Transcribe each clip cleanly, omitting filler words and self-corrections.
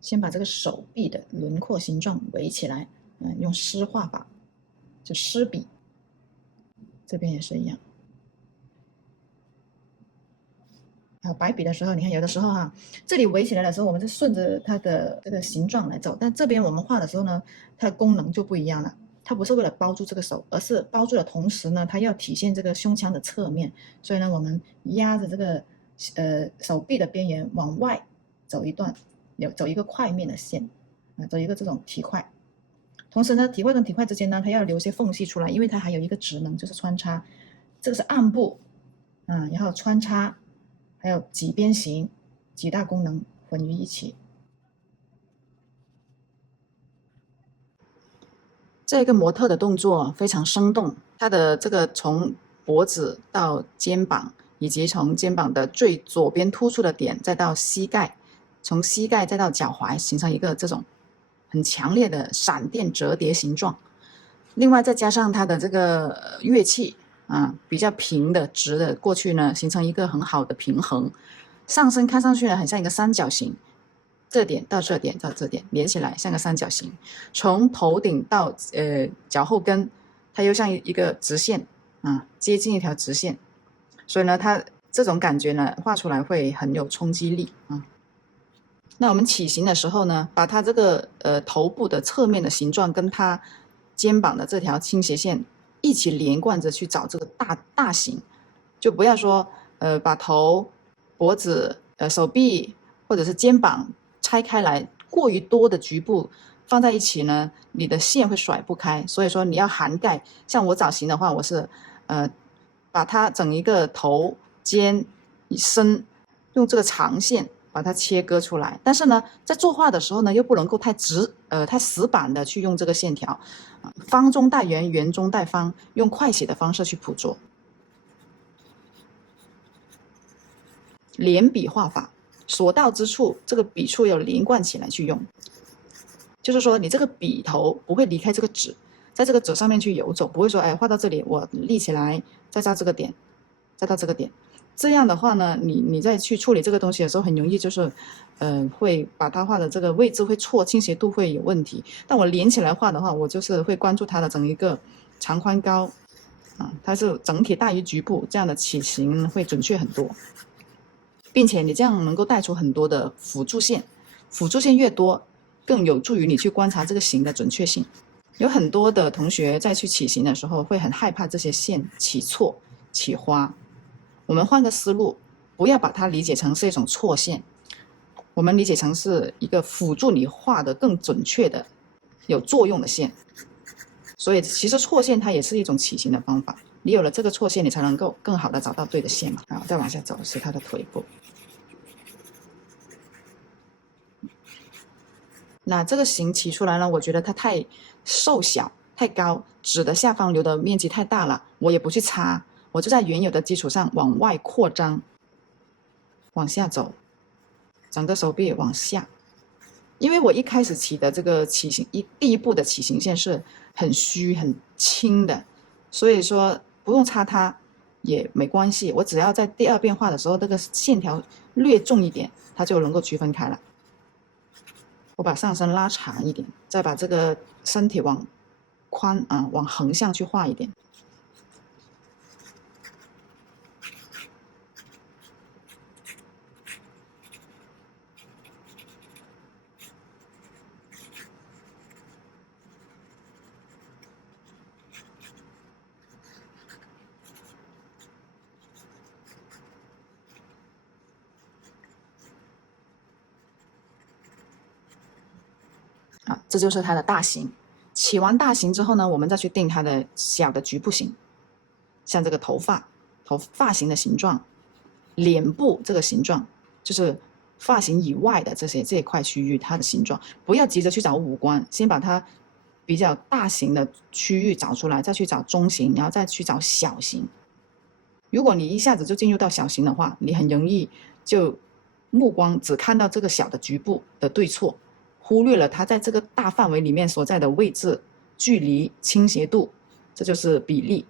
先把这个手臂的轮廓形状围起来，用湿画法，就湿笔。这边也是一样。还有白笔的时候，你看有的时候这里围起来的时候，我们是顺着它的这个形状来走，但这边我们画的时候呢，它的功能就不一样了。它不是为了包住这个手，而是包住的同时呢，它要体现这个胸腔的侧面。所以呢，我们压着这个手臂的边缘往外走一段，走一个块面的线，走一个这种体块。同时呢，体块跟体块之间呢，它要留些缝隙出来，因为它还有一个职能就是穿插，这个是暗部，然后穿插，还有几边形，几大功能混于一起。这个模特的动作非常生动，它的这个从脖子到肩膀，以及从肩膀的最左边突出的点，再到膝盖，从膝盖再到脚踝，形成一个这种很强烈的闪电折叠形状。另外再加上它的这个乐器比较平的直的过去呢，形成一个很好的平衡。上身看上去呢，很像一个三角形。这点到这点到这点连起来像个三角形，从头顶到脚后跟，它又像一个直线接近一条直线，所以呢，它这种感觉呢画出来会很有冲击力那我们起形的时候呢，把它这个头部的侧面的形状跟它肩膀的这条倾斜线一起连贯着去找这个大形，就不要说把头、脖子、手臂或者是肩膀拆开来，过于多的局部放在一起呢，你的线会甩不开。所以说你要涵盖，像我找形的话，我是把它整一个头、肩、身，用这个长线把它切割出来。但是呢，在作画的时候呢，又不能够太太死板的去用这个线条，方中带圆，圆中带方，用快写的方式去捕捉。连笔画法，所到之处，这个笔触要连贯起来去用。就是说，你这个笔头不会离开这个纸，在这个纸上面去游走，不会说，哎，画到这里我立起来，再到这个点，再到这个点。这样的话呢，你再去处理这个东西的时候，很容易就是，会把它画的这个位置会错，倾斜度会有问题。但我连起来画的话，我就是会关注它的整一个长宽高，它是整体大于局部，这样的起形会准确很多。并且你这样能够带出很多的辅助线，辅助线越多，更有助于你去观察这个形的准确性。有很多的同学在去起形的时候会很害怕这些线起错、起花。我们换个思路，不要把它理解成是一种错线，我们理解成是一个辅助你画的更准确的、有作用的线。所以其实错线它也是一种起形的方法。你有了这个错线，你才能够更好的找到对的线嘛。好，再往下走是它的腿部。那这个形起出来呢，我觉得它太瘦小、太高，纸的下方留的面积太大了，我也不去擦，我就在原有的基础上往外扩张，往下走，整个手臂往下。因为我一开始起的这个起形第一步的起形线是很虚很轻的，所以说不用擦它也没关系，我只要在第二遍画的时候，这个线条略重一点，它就能够区分开了。我把上身拉长一点，再把这个身体往往横向去画一点。这就是它的大形。起完大形之后呢，我们再去定它的小的局部形，像这个头发型的形状，脸部这个形状，就是发型以外的这一块区域它的形状。不要急着去找五官，先把它比较大型的区域找出来，再去找中型，然后再去找小型。如果你一下子就进入到小型的话，你很容易就目光只看到这个小的局部的对错，忽略了它在这个大范围里面所在的位置、距离、倾斜度，这就是比例。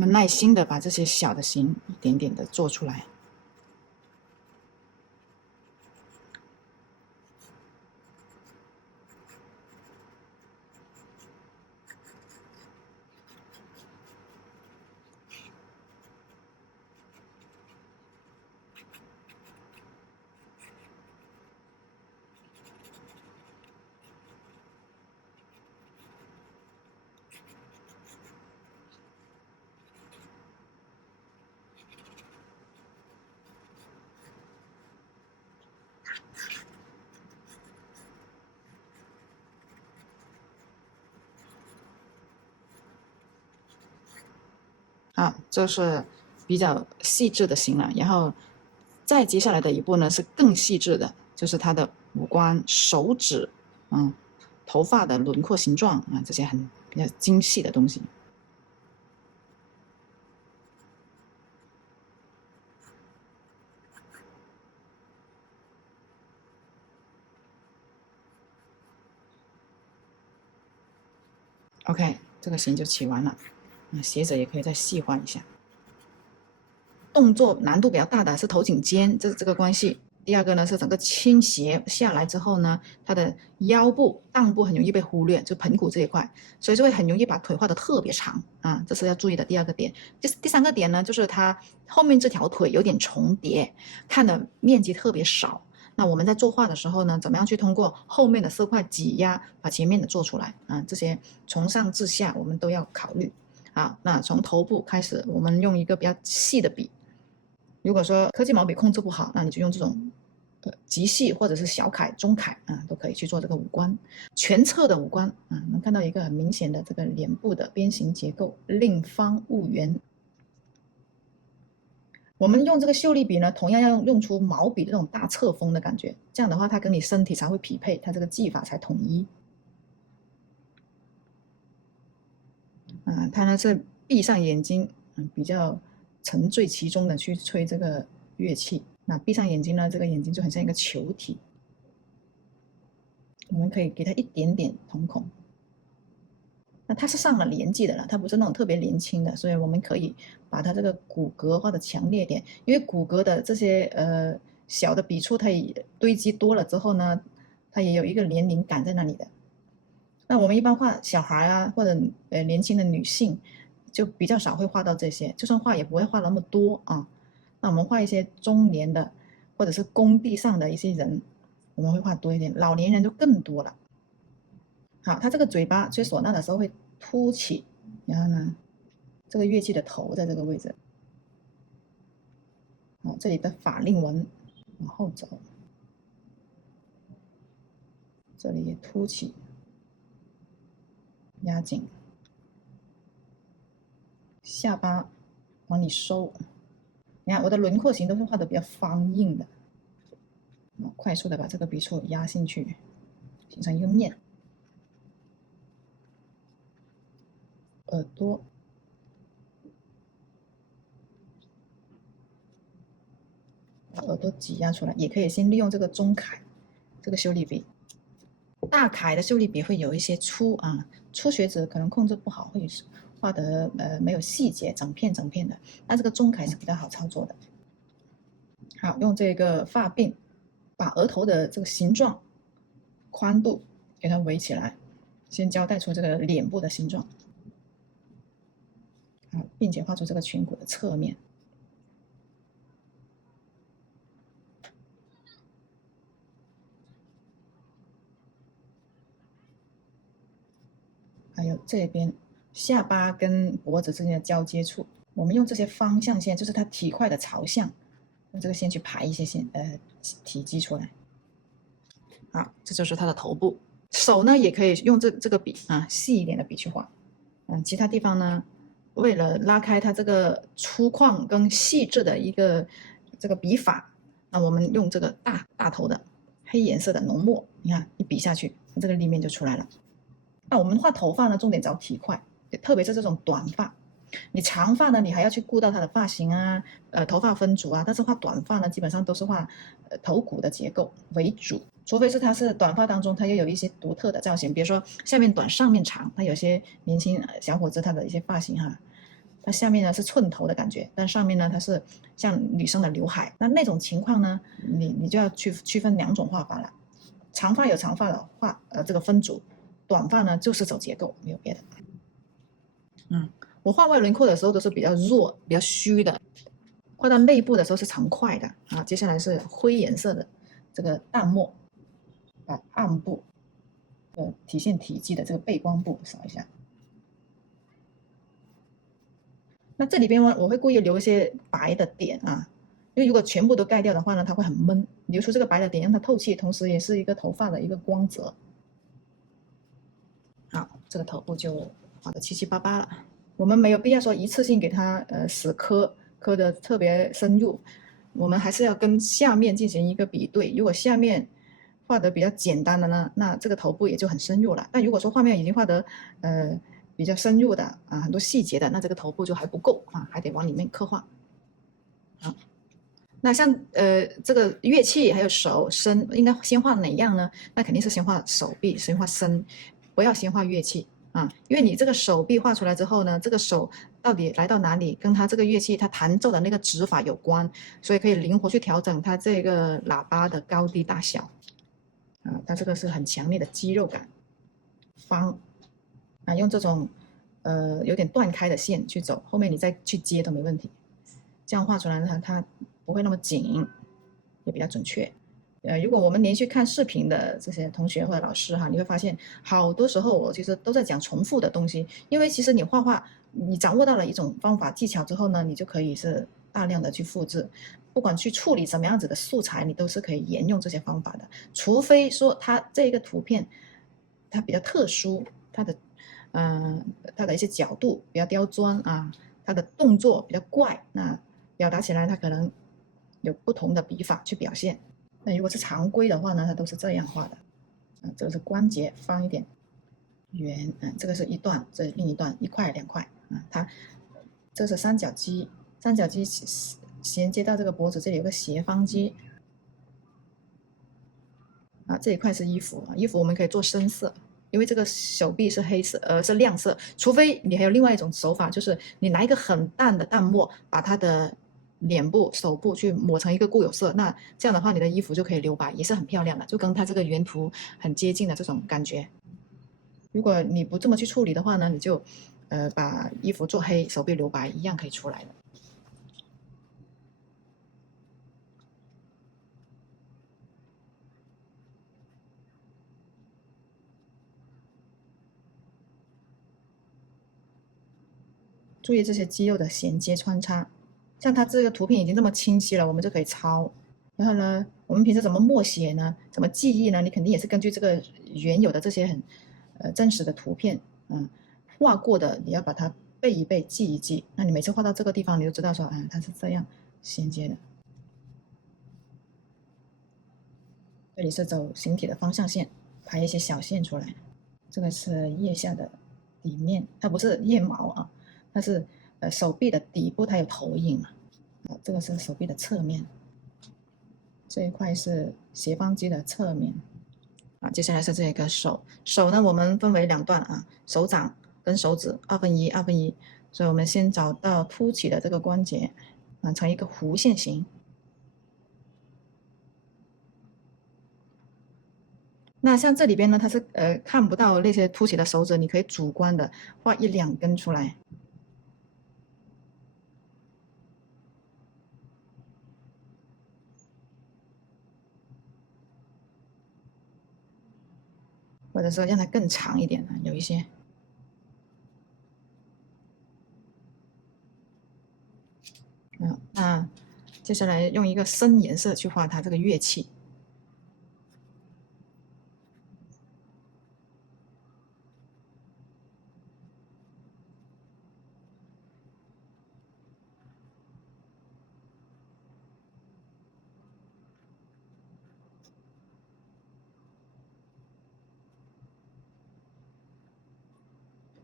们耐心的把这些小的形一点点的做出来。这是比较细致的形了。然后再接下来的一步呢是更细致的，就是它的五官、手指，头发的轮廓形状这些比较精细的东西。OK， 这个形就起完了。鞋子也可以再细化一下。动作难度比较大的是头颈肩，这个关系。第二个呢是整个倾斜下来之后呢，它的腰部、裆部很容易被忽略，就盆骨这一块，所以就会很容易把腿画得特别长这是要注意的第二个点。第三个点呢，就是它后面这条腿有点重叠，看的面积特别少。那我们在作画的时候呢，怎么样去通过后面的色块挤压，把前面的做出来这些从上至下我们都要考虑。那从头部开始，我们用一个比较细的笔。如果说科技毛笔控制不好，那你就用这种极细或者是小楷、中楷都可以去做这个五官。全侧的五官能看到一个很明显的这个脸部的边形结构，令方勿圆。我们用这个秀丽笔呢，同样要用出毛笔的这种大侧锋的感觉，这样的话它跟你身体才会匹配，它这个技法才统一。它呢是闭上眼睛，比较沉醉其中的去吹这个乐器。那闭上眼睛呢，这个眼睛就很像一个球体。我们可以给它一点点瞳孔。那它是上了年纪的了，它不是那种特别年轻的，所以我们可以把它这个骨骼画的强烈点，因为骨骼的这些小的笔触，它也堆积多了之后呢，它也有一个年龄感在那里的。那我们一般画小孩或者年轻的女性，就比较少会画到这些，就算画也不会画那么多那我们画一些中年的，或者是工地上的一些人，我们会画多一点，老年人就更多了。好，它这个嘴巴吹唢呐的时候会凸起，然后呢，这个乐器的头在这个位置。这里的法令纹往后走，这里也凸起，压紧，下巴往里收。你看我的轮廓形都是画的比较方硬的，快速的把这个笔触压进去，形成一个面。耳朵，把耳朵挤压出来，也可以先利用这个中楷，这个秀丽笔。大楷的秀丽笔会有一些粗初学者可能控制不好，会画的没有细节，整片整片的。那这个中楷是比较好操作的。好，用这个发鬓把额头的这个形状、宽度给它围起来，先交代出这个脸部的形状。并且画出这个颧骨的侧面。还有这边下巴跟脖子之间的交接处，我们用这些方向线，就是它体块的朝向，用这个线去排一些线体积出来。好，这就是它的头部。手呢也可以用这个笔细一点的笔去画。其他地方呢，为了拉开它这个粗犷跟细致的一个这个笔法，那我们用这个大头的黑颜色的浓墨，你看一笔下去，这个立面就出来了。那我们画头发呢，重点找体块，特别是这种短发。你长发呢，你还要去顾到它的发型头发分组但是画短发呢，基本上都是画头骨的结构为主，除非是它是短发当中它又有一些独特的造型，比如说下面短上面长，它有些年轻小伙子他的一些发型它下面呢是寸头的感觉，但上面呢它是像女生的刘海。那种情况呢，你就要区分2种画法了。长发有长发的画，这个分组；短发呢就是走结构，没有别的。我画外轮廓的时候都是比较弱、比较虚的，画到内部的时候是常快的啊。接下来是灰颜色的这个淡墨，把暗部体现体积的这个背光部扫一下。那这里边我会故意留一些白的点啊，因为如果全部都盖掉的话呢，它会很闷。留出这个白的点，让它透气，同时也是一个头发的一个光泽。好，这个头部就画得七七八八了。我们没有必要说一次性给它死磕的特别深入，我们还是要跟下面进行一个比对。如果下面画得比较简单的呢，那这个头部也就很深入了。但如果说画面已经画得比较深入的啊，很多细节的，那这个头部就还不够啊，还得往里面刻画。好，那像这个乐器还有手身，应该先画哪样呢？那肯定是先画手臂，先画身，不要先画乐器啊，因为你这个手臂画出来之后呢，这个手到底来到哪里，跟它这个乐器它弹奏的那个指法有关，所以可以灵活去调整它这个喇叭的高低大小啊，它这个是很强烈的肌肉感，方。啊，用这种有点断开的线去走，后面你再去接都没问题。这样画出来呢，它不会那么紧，也比较准确。如果我们连续看视频的这些同学或者老师哈，你会发现好多时候我其实都在讲重复的东西，因为其实你画画，你掌握到了一种方法技巧之后呢，你就可以是大量的去复制，不管去处理什么样子的素材，你都是可以沿用这些方法的。除非说它这个图片它比较特殊，它的一些角度比较刁钻啊，它的动作比较怪，那表达起来它可能有不同的笔法去表现。那如果是常规的话呢，它都是这样画的。这个是关节方一点，圆，这个是一段，这是另一段，1块2块啊。它这是三角肌，三角肌衔接到这个脖子，这里有个斜方肌啊。这一块是衣服，衣服我们可以做深色。因为这个手臂是黑色，是亮色，除非你还有另外一种手法，就是你拿一个很淡的淡墨，把它的脸部、手部去抹成一个固有色，那这样的话，你的衣服就可以留白，也是很漂亮的，就跟它这个原图很接近的这种感觉。如果你不这么去处理的话呢，你就把衣服做黑，手臂留白，一样可以出来的。注意这些肌肉的衔接穿插，像它这个图片已经这么清晰了，我们就可以抄。然后呢，我们平时怎么默写呢？怎么记忆呢？你肯定也是根据这个原有的这些很真实的图片，画过的，你要把它背一背、记一记。那你每次画到这个地方，你就知道说，它是这样衔接的。这里是走形体的方向线，排一些小线出来。这个是腋下的底面，它不是腋毛啊，它是手臂的底部，它有投影啊。这个是手臂的侧面，这一块是斜方肌的侧面啊。接下来是这个手呢，我们分为2段啊，手掌跟手指1/2、1/2，所以我们先找到凸起的这个关节，成一个弧线形。那像这里边呢，它是看不到那些凸起的手指，你可以主观的画1、2根出来。或者说让它更长一点啊，有一些。那接下来用一个深颜色去画它这个乐器。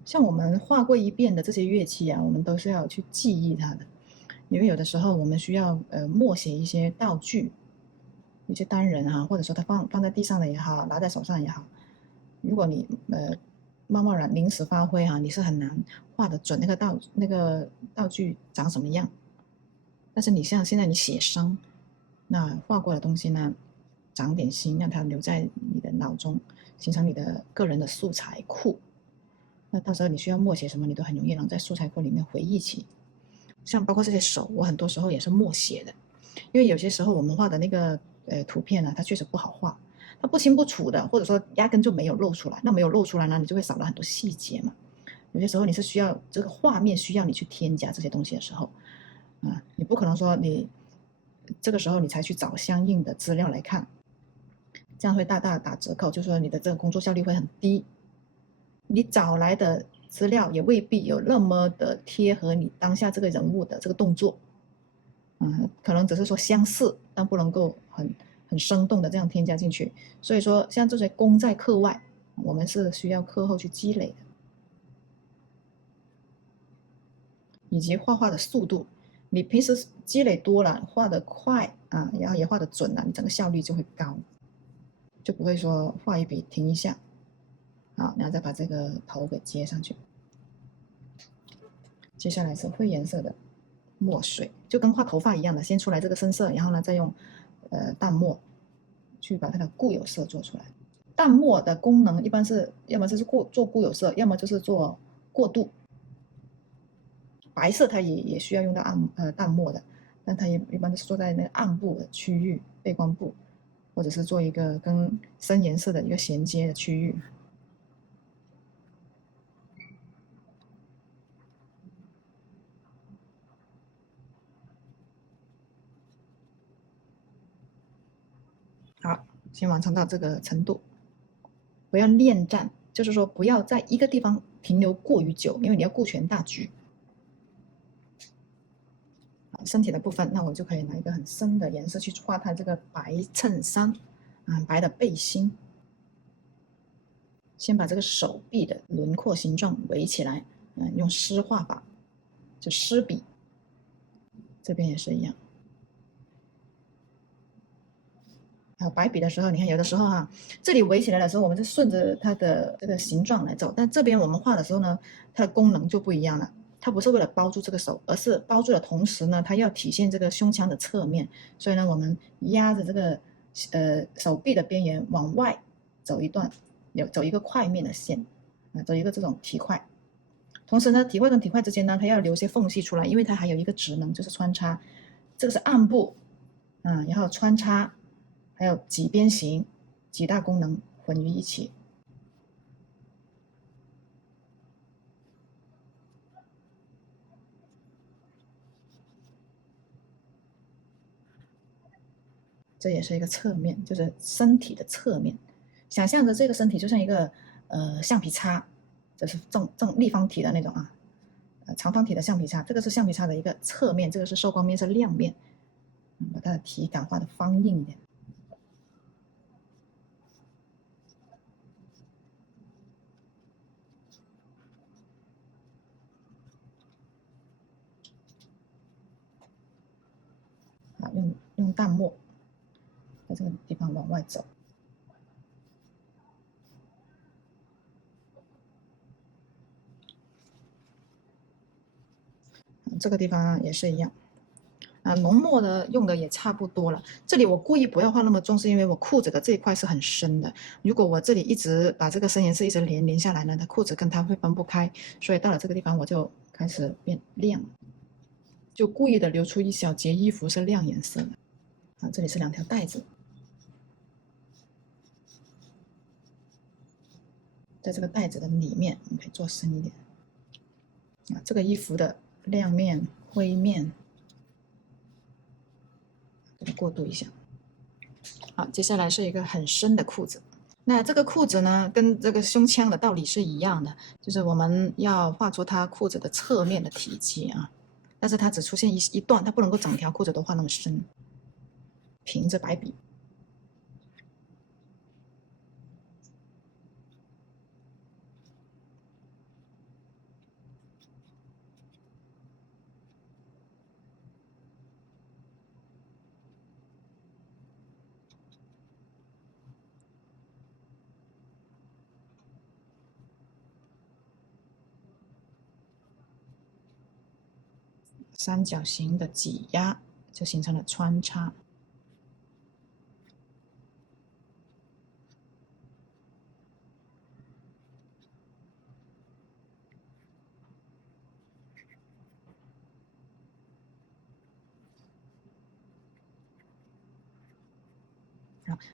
像我们画过一遍的这些乐器啊，我们都是要去记忆它的，因为有的时候我们需要默写一些道具，一些单人啊，或者说它放在地上的也好，拿在手上也好。如果你贸贸然临时发挥你是很难画得准那个道具长什么样。但是你像现在你写生，那画过的东西呢，长点心，让它留在你的脑中，形成你的个人的素材库。那到时候你需要默写什么，你都很容易能在素材库里面回忆起。像包括这些手，我很多时候也是默写的，因为有些时候我们画的那个图片呢，它确实不好画，它不清不楚的，或者说压根就没有露出来。那没有露出来呢，你就会少了很多细节嘛。有些时候你是需要这个画面需要你去添加这些东西的时候，你不可能说你这个时候你才去找相应的资料来看，这样会大大打折扣，就是说你的这个工作效率会很低。你找来的资料也未必有那么的贴合你当下这个人物的这个动作，可能只是说相似，但不能够很生动的这样添加进去。所以说，像这些功在课外，我们是需要课后去积累的，以及画画的速度。你平时积累多了，画得快然后也画得准了，你整个效率就会高，就不会说画一笔停一下，好，然后再把这个头给接上去。接下来是灰颜色的墨水，就跟画头发一样的，先出来这个深色，然后呢再用淡墨去把它的固有色做出来。淡墨的功能一般是要么就是做固有色，要么就是做过渡。白色它也需要用到淡墨的，但它一般都是做在那个暗部的区域、背光部，或者是做一个跟深颜色的一个衔接的区域。好，先完成到这个程度。不要恋战，就是说不要在一个地方停留过于久，因为你要顾全大局。身体的部分，那我就可以拿一个很深的颜色去画它这个白衬衫，白的背心。先把这个手臂的轮廓形状围起来，用湿画法，就湿笔。这边也是一样。白笔的时候，你看有的时候这里围起来的时候，我们是顺着它的这个形状来走，但这边我们画的时候呢，它的功能就不一样了。它不是为了包住这个手，而是包住的同时呢，它要体现这个胸腔的侧面。所以呢，我们压着这个手臂的边缘往外走一段，走一个块面的线，走一个这种体块。同时呢，体块跟体块之间呢，它要留些缝隙出来，因为它还有一个职能就是穿插。这个是暗部，然后穿插。还有几边形，几大功能混于一起。这也是一个侧面，就是身体的侧面。想象着这个身体就像一个橡皮擦，这是立方体的那种长方体的橡皮擦。这个是橡皮擦的一个侧面，这个是受光面，是亮面。把它的体感画的方硬一点。用淡墨在这个地方往外走。这个地方也是一样。浓墨的用的也差不多了。这里我故意不要画那么重，是因为我裤子的这一块是很深的。如果我这里一直把这个深颜色一直连下来呢，它裤子跟它会分不开。所以到了这个地方我就开始变亮，就故意的留出一小截衣服是亮颜色的。这里是2条带子，在这个带子的里面，我们可以做深一点。这个衣服的亮面、灰面，给它过渡一下。好，接下来是一个很深的裤子。那这个裤子呢，跟这个胸腔的道理是一样的，就是我们要画出它裤子的侧面的体积但是它只出现一段，它不能够整条裤子都画那么深。凭着白笔。三角形的挤压，就形成了穿插。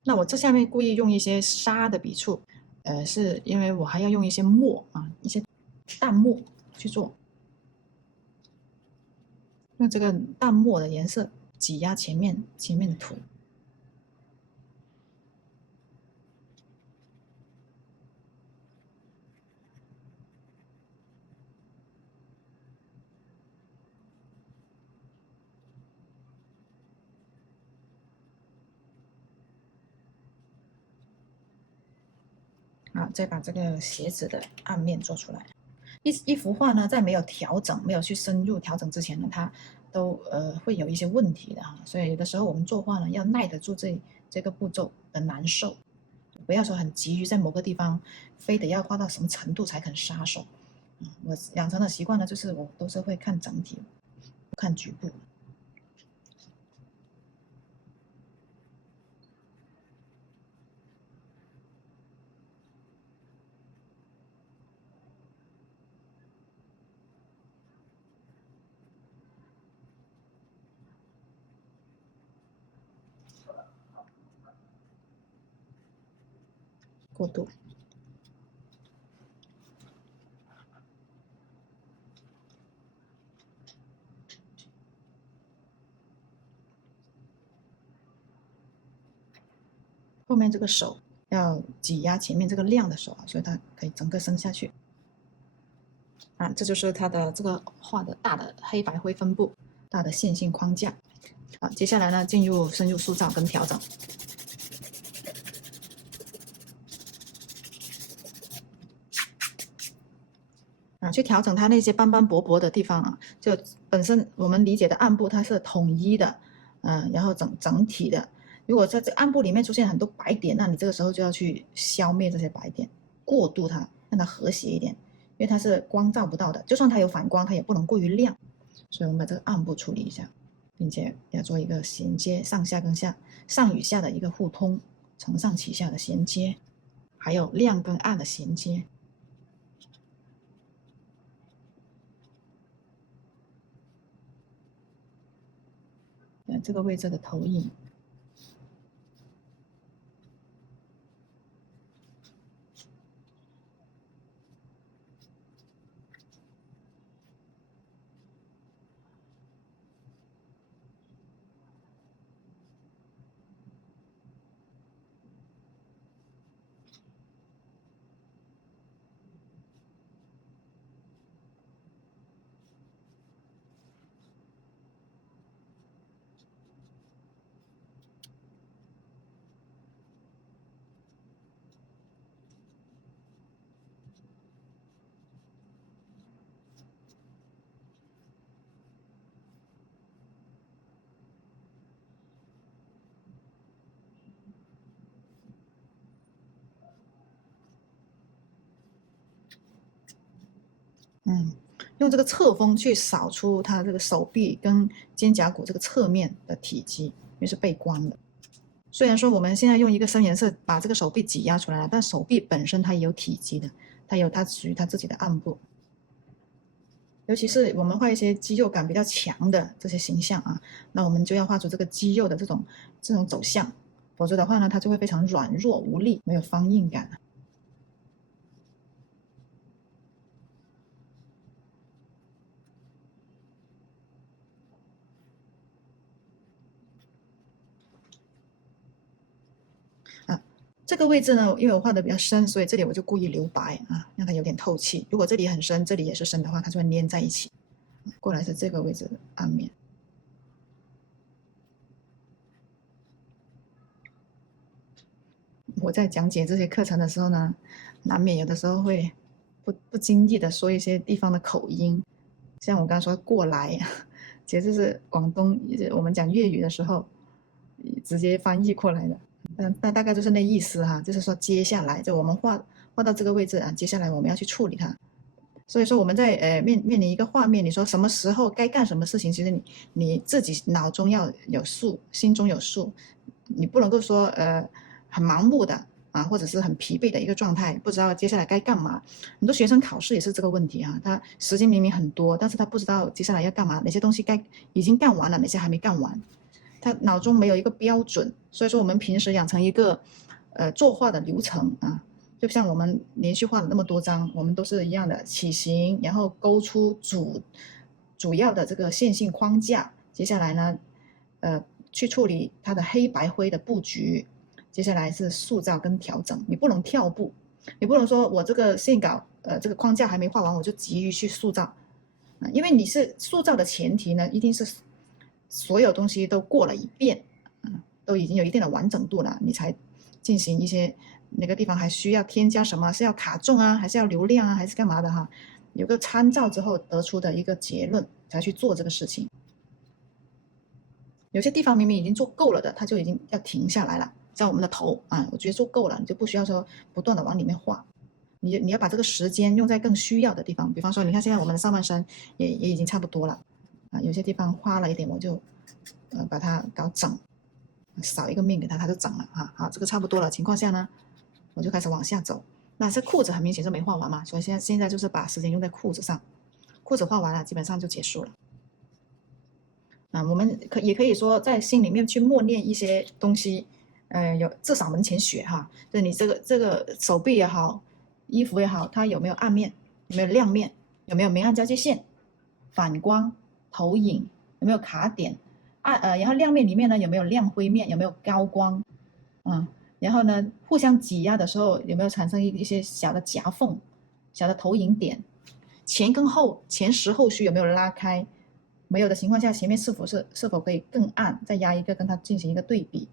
那我这下面故意用一些沙的笔触，是因为我还要用一些墨啊，一些淡墨去做，用这个淡墨的颜色挤压前面的图。好，再把这个鞋子的暗面做出来。一幅画呢，在没有调整、没有去深入调整之前呢，它都会有一些问题的哈。所以有的时候我们作画呢，要耐得住这个步骤的难受，不要说很急于在某个地方，非得要画到什么程度才肯撒手。我养成的习惯呢，就是我都是会看整体，不看局部。过渡。后面这个手要挤压前面这个亮的手啊，所以它可以整个伸下去。啊，这就是它的这个画的大的黑白灰分布，大的线性框架。啊，接下来呢，进入深入塑造跟调整。去调整它那些斑斑驳驳的地方啊，就本身我们理解的暗部它是统一的，然后整体的。如果在这暗部里面出现很多白点，那你这个时候就要去消灭这些白点，过渡它，让它和谐一点，因为它是光照不到的，就算它有反光，它也不能过于亮。所以我们把这个暗部处理一下，并且要做一个衔接，上下跟下、上与下的一个互通，承上启下的衔接，还有亮跟暗的衔接。这个位置的投影。用这个侧锋去扫出它这个手臂跟肩胛骨这个侧面的体积，因为是背光的。虽然说我们现在用一个深颜色把这个手臂挤压出来了，但手臂本身它也有体积的，它有它属于它自己的暗部。尤其是我们画一些肌肉感比较强的这些形象啊，那我们就要画出这个肌肉的这种走向，否则的话呢，它就会非常软弱无力，没有方硬感。这个位置呢，因为我画的比较深，所以这里我就故意留白啊，让它有点透气。如果这里很深，这里也是深的话，它就会粘在一起。过来是这个位置的暗面。我在讲解这些课程的时候呢，难免有的时候会不经意的说一些地方的口音，像我刚刚说过来，其实是广东我们讲粤语的时候直接翻译过来的。那大概就是那意思哈，就是说接下来就我们画到这个位置啊，接下来我们要去处理它，所以说我们在面临一个画面，你说什么时候该干什么事情，其实你自己脑中要有数，心中有数，你不能够说很盲目的啊，或者是很疲惫的一个状态，不知道接下来该干嘛。很多学生考试也是这个问题啊，他时间明明很多，但是他不知道接下来要干嘛，哪些东西已经干完了，哪些还没干完，他脑中没有一个标准。所以说我们平时养成一个作画的流程啊。就像我们连续画了那么多张，我们都是一样的起形，然后勾出主要的这个线性框架。接下来呢，去处理它的黑白灰的布局。接下来是塑造跟调整，你不能跳步，你不能说我这个线稿，这个框架还没画完，我就急于去塑造，因为你是塑造的前提呢，一定是所有东西都过了一遍，都已经有一定的完整度了，你才进行一些哪个地方还需要添加什么，是要卡重啊，还是要流量啊，还是干嘛的哈？有个参照之后得出的一个结论，才去做这个事情。有些地方明明已经做够了的，它就已经要停下来了。像我们的头啊，我觉得做够了，你就不需要说不断的往里面画，你要把这个时间用在更需要的地方。比方说，你看现在我们的上半身也已经差不多了啊，有些地方花了一点，我就把它搞整，少一个面给它，它就整了哈。好，这个差不多了情况下呢，我就开始往下走。那这裤子很明显是没画完嘛，所以现在就是把时间用在裤子上，裤子画完了，基本上就结束了。啊，我们也可以说在心里面去默念一些东西，有至少门前雪哈，就是你这个手臂也好，衣服也好，它有没有暗面，有没有亮面，有没有明暗交界线，反光、投影，有没有卡点，然后亮面里面呢有没有亮灰面，有没有高光，啊，然后呢互相挤压的时候有没有产生一些小的夹缝、小的投影点，前跟后前实后虚有没有拉开？没有的情况下，前面是否可以更暗？再压一个跟它进行一个对比，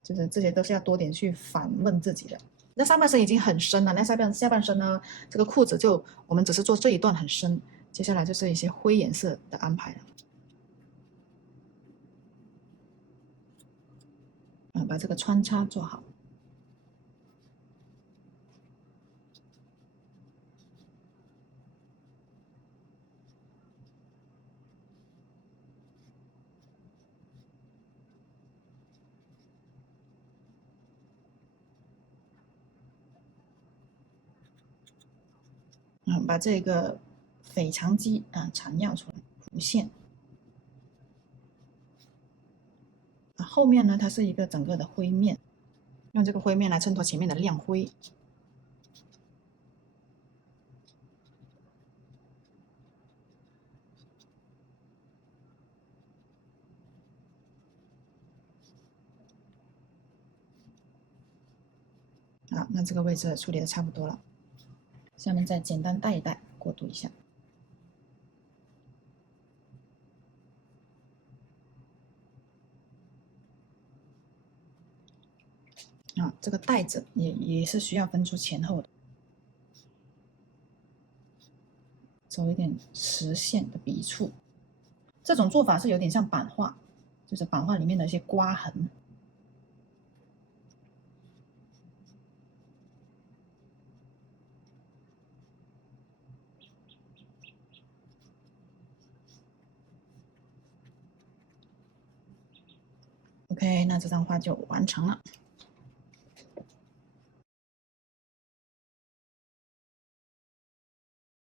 就是这些都是要多点去反问自己的。那上半身已经很深了，那下半身呢？这个裤子就我们只是做这一段很深，接下来就是一些灰颜色的安排了。把这个穿插做好。把这个腓肠肌缠绕出来，弧线。后面呢，它是一个整个的灰面，用这个灰面来衬托前面的亮灰。好，那这个位置处理的差不多了，下面再简单带一带，过渡一下。这个带子也是需要分出前后的，走一点实线的笔触。这种做法是有点像版画，就是版画里面的一些刮痕。OK，那这张画就完成了。